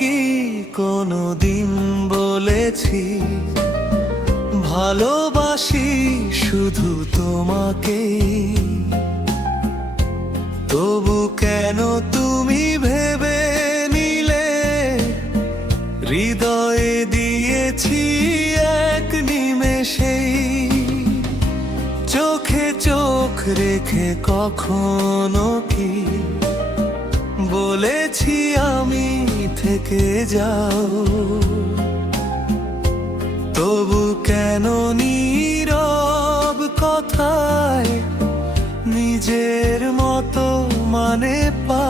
কি কোনোদিন বলেছি ভালোবাসি শুধু তোমাকে? তবু কেন তুমি ভেবে নিলে হৃদয়ে দিয়েছি এক নিমেষেই? চোখে চোখ রেখে কখনো কি বলেছি আমি থেকে যাও? তবু কেন নীরব কথায় নিজের মতো মানে পা?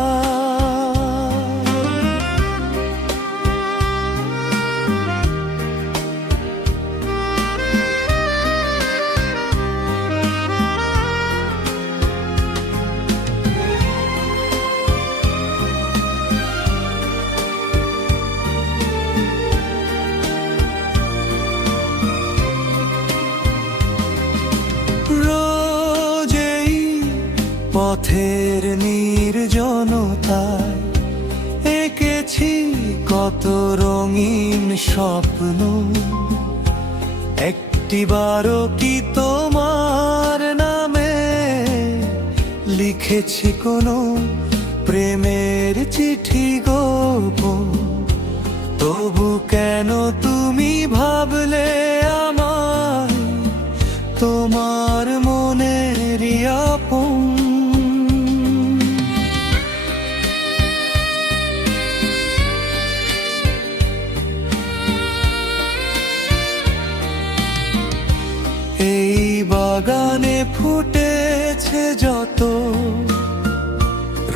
পথের নির্জনতায় এঁকেছি কত রঙিন স্বপ্ন। একটিবারও কি তোমার নামে লিখেছি কোনো প্রেমের চিঠি গোপন? তবু কেন তুমি ভাবলে আমায় তোমার মনের আপন? এই বাগানে ফুটেছে যত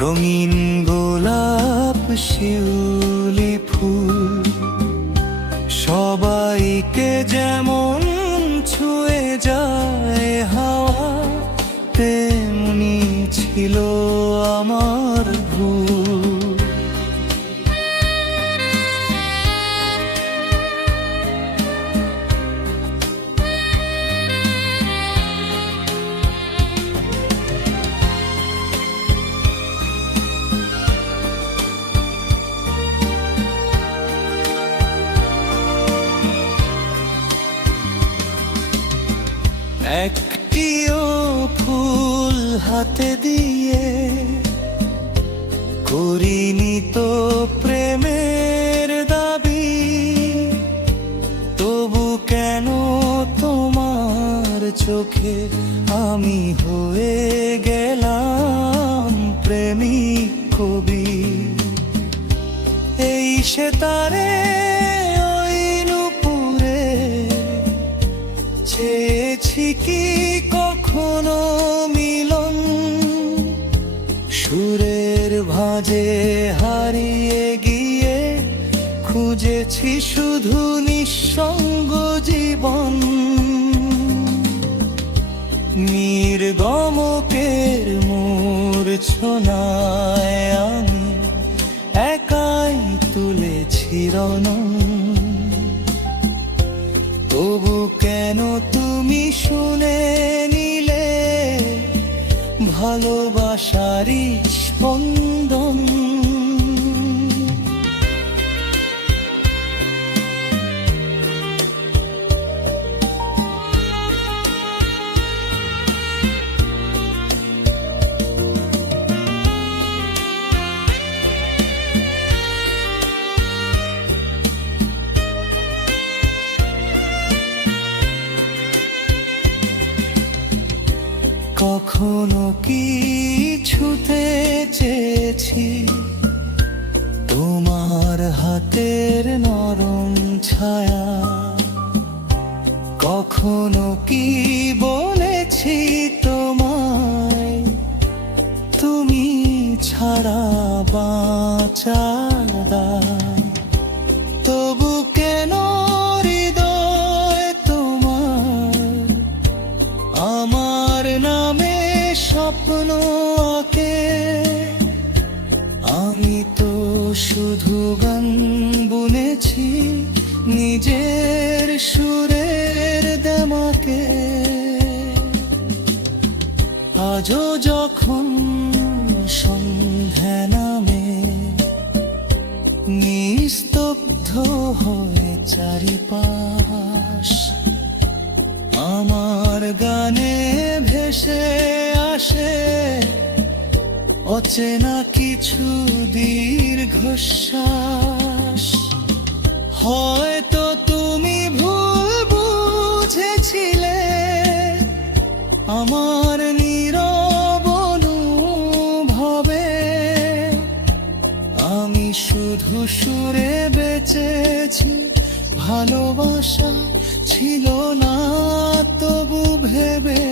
রঙিন গোলাপ শিউলি ফুল, সবাইকে যেমন ছুঁয়ে যায় হাওয়া, তেমনি ছিল আমার ভুল। একটিও ফুল হাতে দিয়ে করিনি তো প্রেমের দাবি। তবু কেন তোমার চোখে আমি হয়ে গেলাম প্রেমিক কবি? এই সেতারে ওই নুপুরে চেয়েছি কি কখনো মিলন? সুরের ভাঁজে হারিয়ে গিয়ে খুঁজেছি শুধু নিঃসঙ্গ জীবন। নির্গমকের মূর্ছনায় আমি একাই তুলেছি রণং। তবু কেন তুমি শুনে নিলে ভালোবাসারই স্পন্দন? কখনো কি ছুঁতে চেয়েছি তোমার হাতের নরম ছায়া? কখনো কি বলেছি তোমায় তুমি ছাড়া বাঁচার দায়? তবু কেন হৃদয় তোমার আমার নামে স্বপ্ন আঁকে? আমি তো শুধু গান বুনেছি নিজের সুরের দেমাকে। আজও যখন সন্ধ্যা নামে নিস আমার গানে ভেসে আসে অচেনা কিছু দীর্ঘশ্বাস। হয়তো তুমি ভুল বুঝেছিলে আমার নীরব অনুভবে। আমি শুধু সুরে বেঁচেছি, ভালোবাসা ছিল না তবু ভেবে